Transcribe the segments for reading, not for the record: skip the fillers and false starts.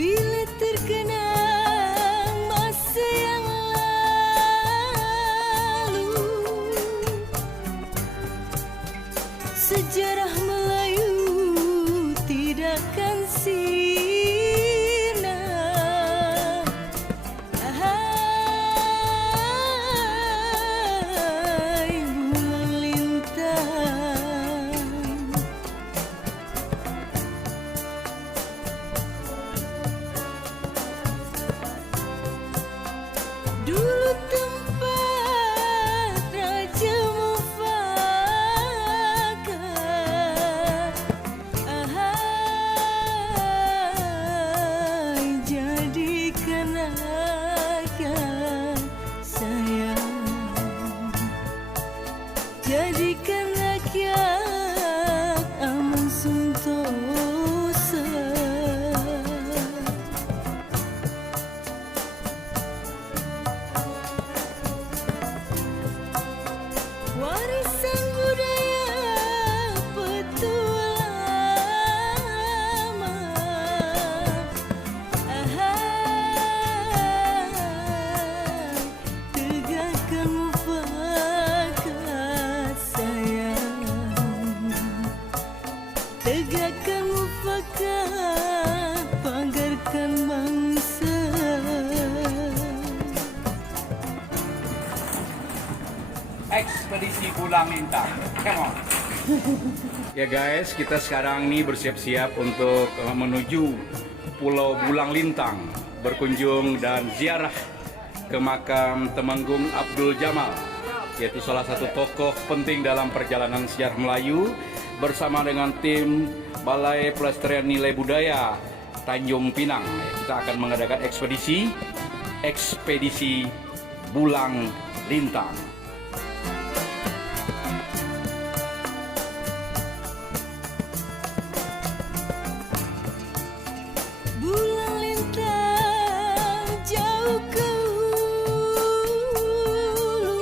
Bila terkenang masa yang lalu, sejarah Melayu tidak akan sirna. Hai bulan lintang, dulu tempat Raja Mufakat. Ahai, jadikan rakyat sayang, jadikan rakyat aman sentosa. Warisan budaya petualang lama. Ahai, tegakkan mufakat sayang, tegakkan mufakat, banggarkan bangsa. Ekspedisi Bulang Lintang. Come on. Ya guys, kita sekarang nih bersiap-siap untuk menuju Pulau Bulang Lintang, berkunjung dan ziarah ke makam Temenggung Abdul Jamal, yaitu salah satu tokoh penting dalam perjalanan sejarah Melayu, bersama dengan tim Balai Pelestarian Nilai Budaya Tanjung Pinang. Kita akan mengadakan ekspedisi Bulang Lintang. Bulan lintang jauh ke hulu,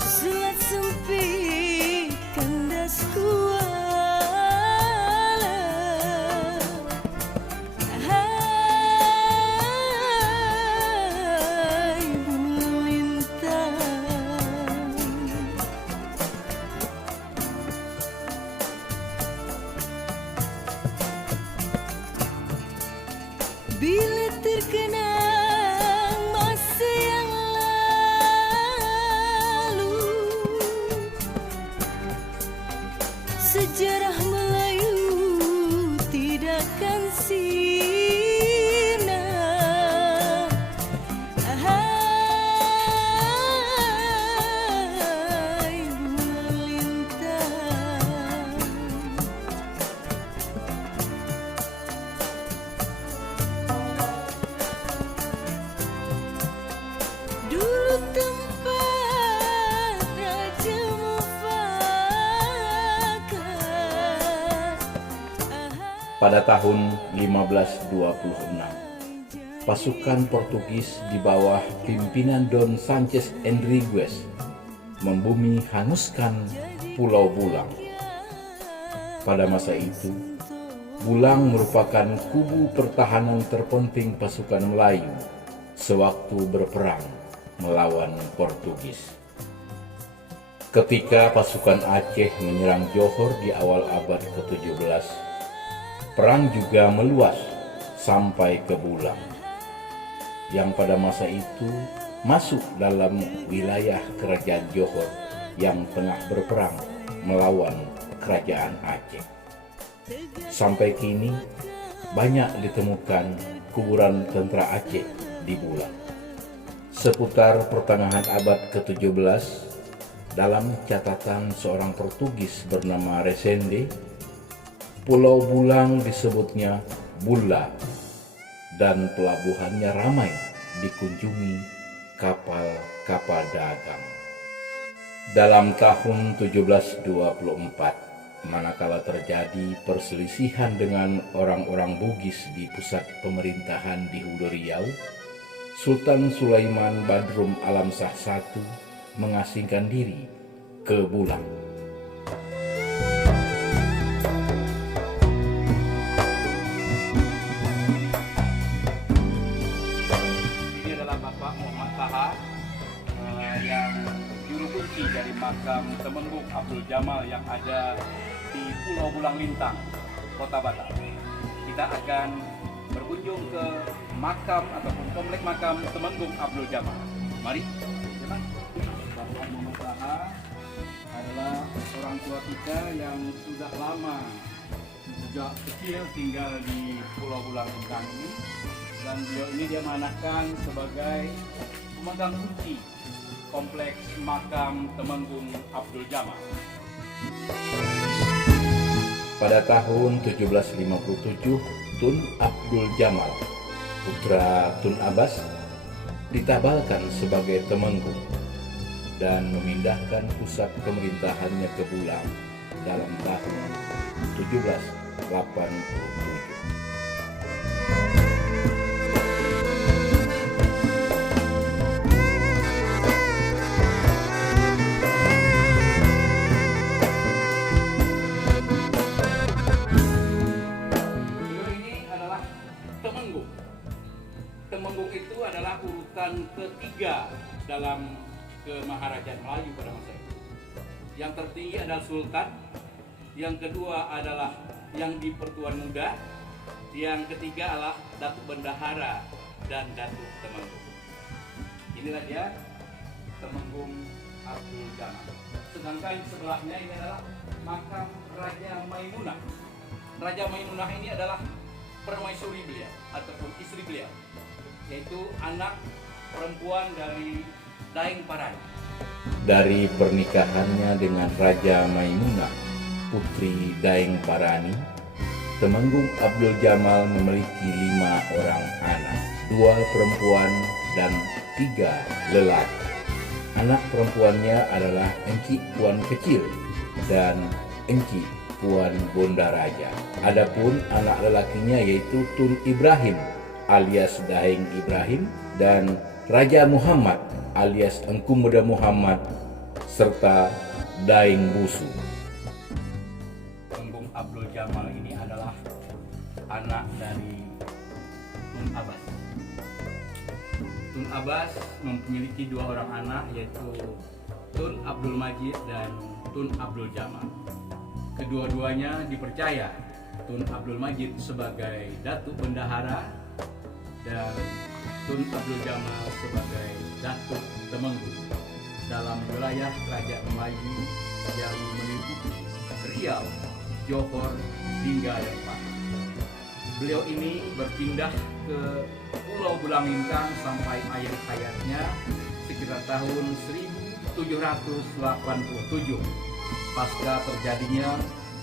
selat sempit kandas kuala. Hai bulan lintang, bila terkenang masa yang lalu, sejarah Melayu tidak akan sirna. Hai bulan lintang, dulu tempat Raja Mufakat. Pada tahun 1526, pasukan Portugis di bawah pimpinan Don Sanchez Enrigues membumi hanguskan Pulau Bulang. Pada masa itu, Bulang merupakan kubu pertahanan terpenting pasukan Melayu sewaktu berperang melawan Portugis. Ketika pasukan Aceh menyerang Johor di awal abad ke-17, perang juga meluas sampai ke Bulang, yang pada masa itu masuk dalam wilayah kerajaan Johor yang tengah berperang melawan kerajaan Aceh. Sampai kini banyak ditemukan kuburan tentara Aceh di Bulang. Seputar pertengahan abad ke-17, dalam catatan seorang Portugis bernama Resende, Pulau Bulang disebutnya Bulla dan pelabuhannya ramai dikunjungi kapal-kapal dagang. Dalam tahun 1724, manakala terjadi perselisihan dengan orang-orang Bugis di pusat pemerintahan di Hulu Riau, Sultan Sulaiman Badrum Alam Shah I mengasingkan diri ke Bulang. suci dari makam Temenggung Abdul Jamal yang ada di Pulau Bulang Lintang, Kota Batam. Kita akan berkunjung ke makam ataupun komplek makam Temenggung Abdul Jamal. Mari. Bapak Muhammad Taha adalah orang tua kita yang sudah lama, sejak kecil tinggal di Pulau Bulang Lintang ini, dan beliau ini dia diamanahkan sebagai pemegang kunci kompleks makam Temenggung Abdul Jamal. Pada tahun 1757, Tun Abdul Jamal, putra Tun Abbas, ditabalkan sebagai Temenggung dan memindahkan pusat pemerintahannya ke Bulang dalam tahun 1787. Beliau ini adalah Temenggung. Temenggung itu adalah urutan ketiga dalam kemaharajaan Melayu pada masa itu. Yang tertinggi adalah Sultan, yang kedua adalah yang di Pertuan Muda, yang ketiga adalah Datuk Bendahara dan Datuk Temenggung. Inilah dia Temenggung Abdul Jamal. Sedangkan sebelahnya ini adalah makam Raja Maimunah. Raja Maimunah ini adalah permaisuri beliau ataupun istri beliau, yaitu anak perempuan dari Daeng Parani. Dari pernikahannya dengan Raja Maimunah, putri Daeng Parani, Temenggung Abdul Jamal memiliki 5 orang anak, 2 perempuan dan 3 lelaki. Anak perempuannya adalah Enci Puan Kecil dan Enci Puan Bondaraja. Adapun anak lelakinya yaitu Tun Ibrahim alias Daeng Ibrahim dan Raja Muhammad alias Engku Muda Muhammad serta Daeng Busu. Temenggung Abdul Jamal ini adalah anak dari Tun Abbas. Tun Abbas memiliki 2 orang anak, yaitu Tun Abdul Majid dan Tun Abdul Jamal. Kedua-duanya dipercaya Tun Abdul Majid sebagai Datuk Bendahara dan Tun Abdul Jamal sebagai Datuk Temenggung dalam wilayah Kerajaan Melayu yang meliputi Riau, Johor hingga Denpasar. Beliau ini berpindah ke Pulau Bulang Lintang sampai akhir hayatnya sekitar tahun 1787 pasca terjadinya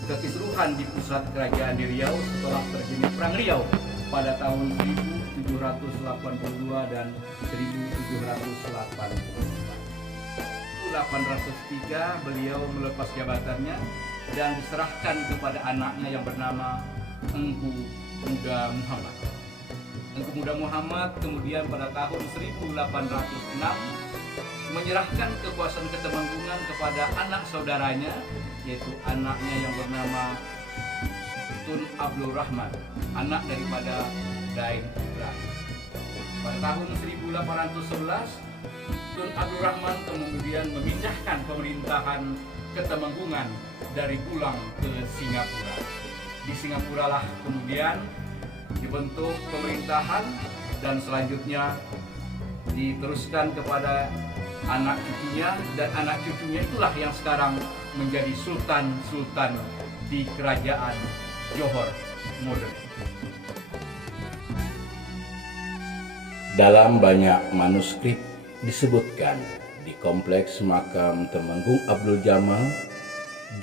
kekisruhan di pusat kerajaan di Riau setelah terjadi Perang Riau pada tahun 1782 dan 1784. 1803 beliau melepas jabatannya dan diserahkan kepada anaknya yang bernama Engku Muda Muhammad. Engku Muda Muhammad kemudian pada tahun 1806 menyerahkan kekuasaan ketemenggungan kepada anak saudaranya, yaitu anaknya yang bernama Tun Abdul Rahman, anak daripada Daeng Ibrahim. Pada tahun 1811, Tun Abdul Rahman kemudian memindahkan pemerintahan ketemenggungan dari Bulang ke Singapura. Di Singapura lah kemudian dibentuk pemerintahan dan selanjutnya diteruskan kepada anak cucunya, dan anak cucunya itulah yang sekarang menjadi sultan-sultan di kerajaan Johor modern. Dalam banyak manuskrip disebutkan di kompleks makam Temenggung Abdul Jamal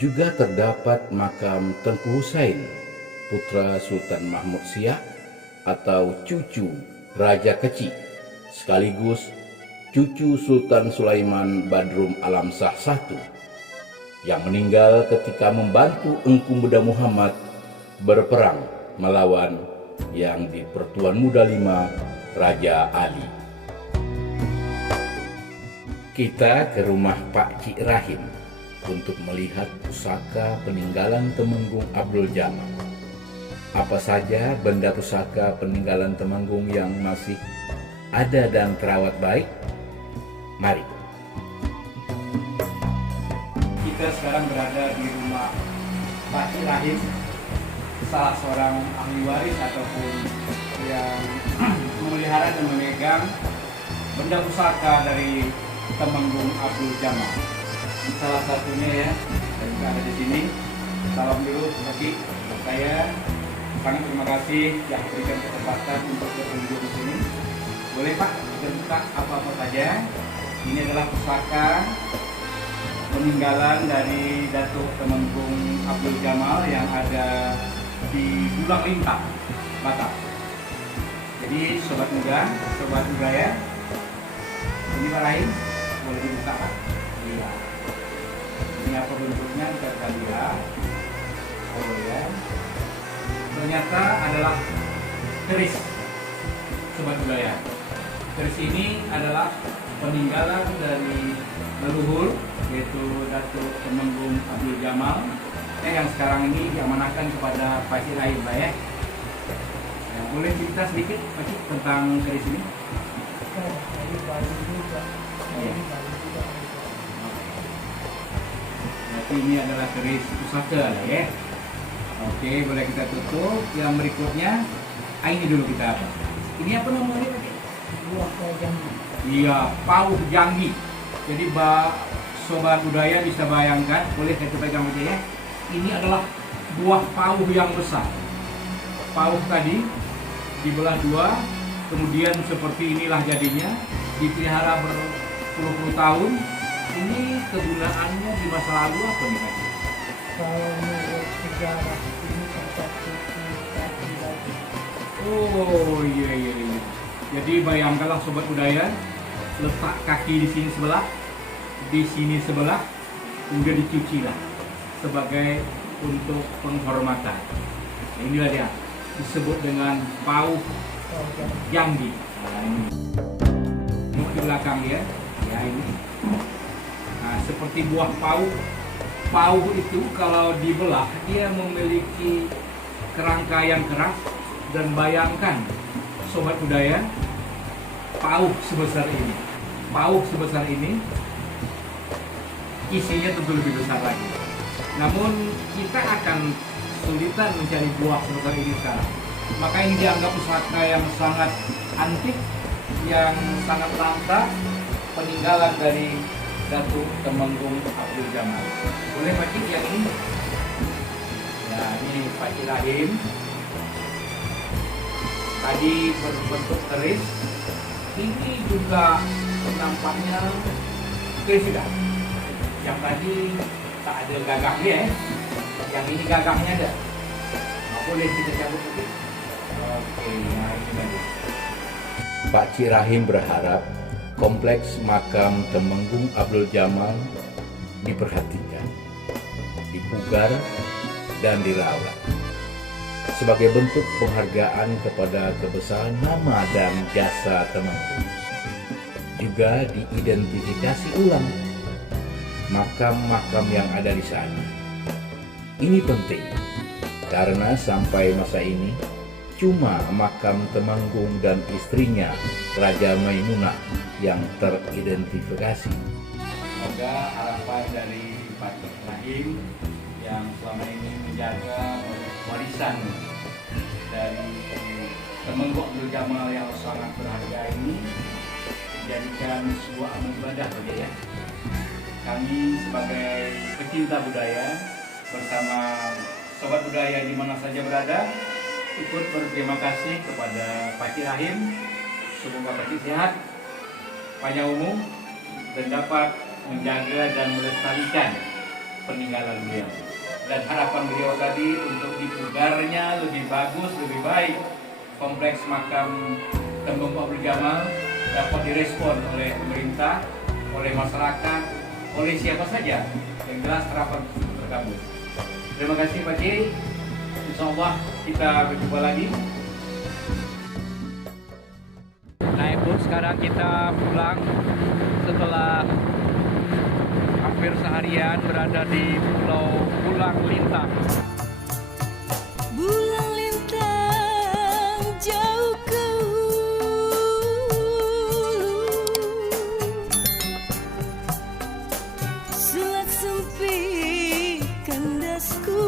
juga terdapat makam Tengku Husain, putra Sultan Mahmud Siak atau cucu Raja Kecik, sekaligus cucu Sultan Sulaiman Badrum Alamshah I yang meninggal ketika membantu Engku Muda Muhammad berperang melawan yang di Pertuan Muda V Raja Ali. Kita ke rumah Pak Cik Rahim untuk melihat pusaka peninggalan Temenggung Abdul Jamal. Apa saja benda pusaka peninggalan Temenggung yang masih ada dan terawat baik? Mari. kita sekarang berada di rumah Pak Cik Rahim, salah seorang ahli waris ataupun yang memelihara dan memegang benda pusaka dari Temenggung Abdul Jamal. Ini salah satunya ya, dan juga ada di sini. Salam dulu bagi saya. Sangat terima kasih yang memberikan kesempatan untuk berkunjung di sini. Boleh Pak, kita buka apa-apa saja. Ini adalah pusaka peninggalan dari Datuk Temenggung Abdul Jamal yang ada di Bulang Lintang, Batam. Jadi sobat muda, sobat budaya, ini Pak Rahim, boleh dibuka Pak? Iya. Ini apa bentuknya kita bisa lihat. Oh ya. Ternyata adalah keris, sobat budaya. Keris ini adalah peninggalan dari leluhur, yaitu Datuk Temenggung Abdul Jamal yang sekarang ini diamanahkan kepada Pak Cik Rahim, Pak ya. Ya, boleh cerita sedikit Pak Cik tentang keris ini? Ya. Berarti ini adalah keris pusaka lah ya. Oke, boleh kita tutup. Yang berikutnya, ini dulu kita. Ini apa namanya Pak Cik? Buah Janggi. Iya, pauh janggi. Jadi sobat budaya bisa bayangkan, boleh saya pegang aja ya. Ini adalah buah pauh yang besar. Pauh tadi dibelah dua, kemudian seperti inilah jadinya, dipelihara berpuluh-puluh tahun. Ini kegunaannya di masa lalu apa nih Pak? Kalau menurut sejarah ini tempat suci kaki lagi. Oh iya. Jadi bayangkanlah sobat budaya, letak kaki di sini sebelah, di sini sebelah, kemudian dicuci lah sebagai untuk penghormatan. Nah, inilah dia disebut dengan pauh janggi. Nah, ini di belakang dia, ya ini. Nah, seperti buah pauh. Pauh itu kalau dibelah dia memiliki kerangka yang keras, dan bayangkan sobat budaya, pauh sebesar ini isinya tentu lebih besar lagi. Namun kita akan kesulitan mencari buah sebesar ini sekarang. Maka ini dianggap pusaka yang sangat antik, yang sangat langka, peninggalan dari Datuk Temenggung Abdul Jamal. Boleh Pak Cik yang ini? Ya, ini Pak Cik Rahim. Tadi berbentuk keris. Ini juga nampaknya keris juga. Yang tadi tak ada gagahnya ya. Yang ini gagahnya ada. Nah, boleh kita cabut sedikit. Oke, nah ini bagus. Pak Cik Rahim berharap kompleks makam Temenggung Abdul Jamal diperhatikan, dipugar, dan dirawat sebagai bentuk penghargaan kepada kebesaran nama dan jasa Temenggung. Juga diidentifikasi ulang makam-makam yang ada di sana. Ini penting karena sampai masa ini cuma makam Temenggung dan istrinya Raja Maimunah yang teridentifikasi. Semoga harapan dari Pak Cik Rahim yang selama ini menjaga warisan dari Temenggung Abdul Jamal yang sangat berharga ini dijadikan sebuah amal ibadah saja ya. Kami sebagai pecinta budaya bersama sobat budaya di mana saja berada ikut berterima kasih kepada Pak Cik Rahim. Semoga Pak Cik sehat, panjang umur, dan dapat menjaga dan melestarikan peninggalan beliau. Dan harapan beliau tadi untuk dipugarnya lebih bagus, lebih baik kompleks makam Temenggung Abdul Jamal dapat direspon oleh pemerintah, oleh masyarakat, oleh siapa saja. Yang jelas harapan tersebut terkabul. Terima kasih Pak Cik. Insyaallah kita berjumpa lagi. Nah Ibu, sekarang kita pulang setelah hampir seharian berada di Pulau Bulang Lintang. Bulang lintang jauh ke hulu, selat sempit nafasku